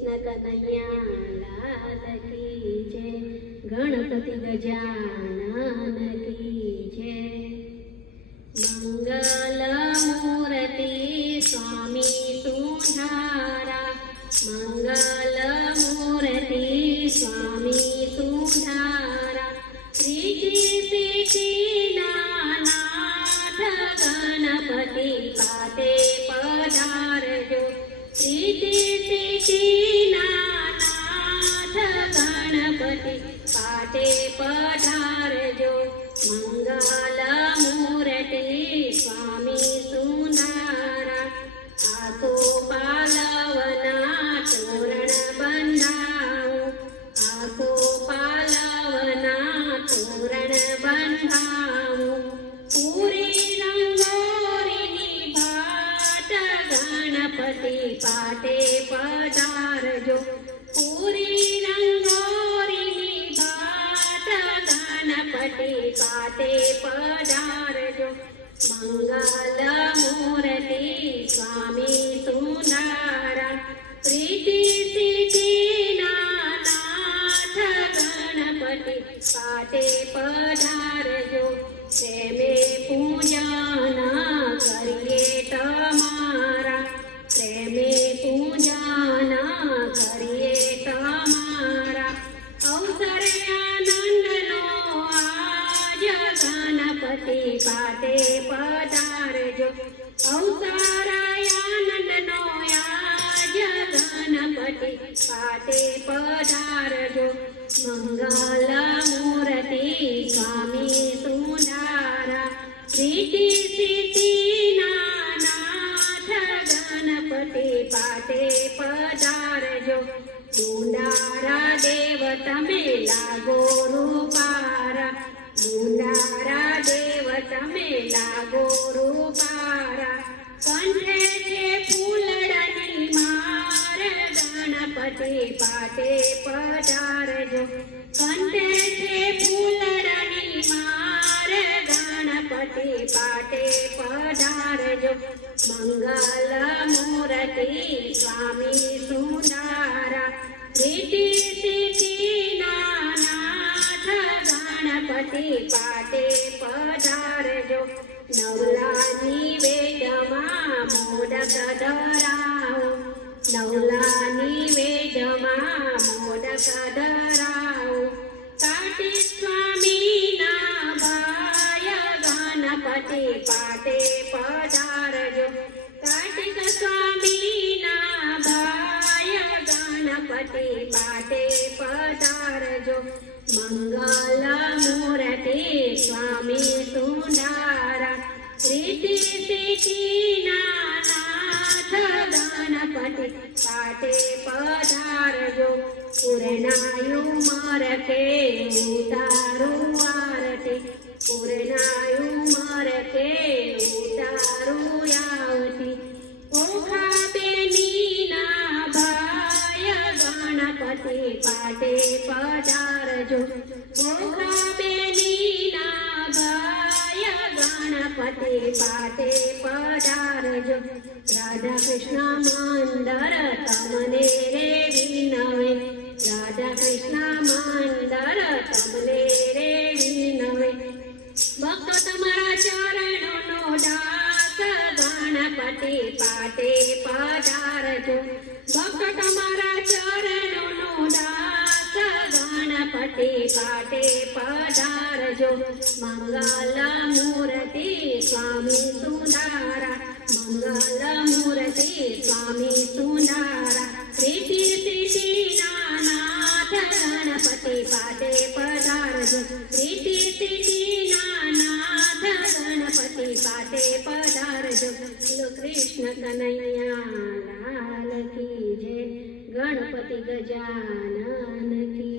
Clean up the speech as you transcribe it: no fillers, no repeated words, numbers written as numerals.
कृष्ण कन्हैया लाल की जय। गणपति गजानन की जय। मंगल मूर्ति स्वामी सुधारा, मंगल मूर्ति स्वामी सुधारा। प्रीति सिद्धि नाथ गणपति पाटे पधारजो। प्रीति सिद्धि नाथ गणपति पाटे पधारजो। मंगल मूर्ति स्वामी सुंदरा। आसो पालवना तोरण बंधाऊ, आसो पालवना तोरण बंधाऊ। पूरी रंगोरी भाट गणपति पाटे पधारजो। पूरी रंगोरी भाट गणपति पाटे पधारजो। मंगल मूर्ति स्वामी सुंदरा। प्रीति सिद्धि नाथ गणपति पाटे पधारजो। प्रेमे पूजन करिए तमारा, प्रेमे पूजन करिए तमारा। अवसर आनंदनो आज गणपति पाटे पधारजो। अवसर आनंदनो आज गणपति पाटे पधारजो। मंगल मूर्ति स्वामी सुंदरा। प्रीति सिद्धि नाथ गणपति पाटे पधारजो। सुंदरा देव तमे लागो रूपारा, सुंदरा देव तमे लागो रूपारा। कंठे छे फूलड़नी मार गणपति पाटे पधारजो। कंठे छे फूलड़नी मार गणपति पाटे पधारजो। मंगल मूर्ति स्वामी सुंदरा। प्रीति सिद्धि नाथ गणपति पाटे पधारजो। नवलानी वेदमा मोदक धराओ, नवलानी वेदमा मोदक धराओ। कार्तिक स्वामी ना भाय गणपति पाटे पधारजो। कार्तिक स्वामी ना भाय गणपति पाटे पधारजो। मंगल मूर्ति स्वामी सुंदरा। प्रीति सिद्धि नाथ गणपति पाटे पधारजो। पूर्णायु मरके उतारू आरती, पूर्णायु मरके उतारू आवती। ओखा बेनी ना भाय गणपति पाटे पधारजो। ओखा बेनी ना भाय गणपति पाटे पधारजो। राधा कृष्ण मंदर तमने रे विनवे, राधा कृष्ण मंदर तमने रे विनवे। भक्त तमारा चरणों दास गणपति पाटे पधारजो। भक्त तमारा चरणों दास गणपति पाटे पधारजो। मंगल मूर्ति स्वामी सुंदरा, मंगल मूर्ति स्वामी सुंदरा। प्रीति सिद्धि नाथ गणपति पाटे पधारजो। प्रीति सिद्धि नाथ गणपति पाटे पधारजो। बोलो कृष्ण कन्हैया लाल की जय। गणपति गजानन की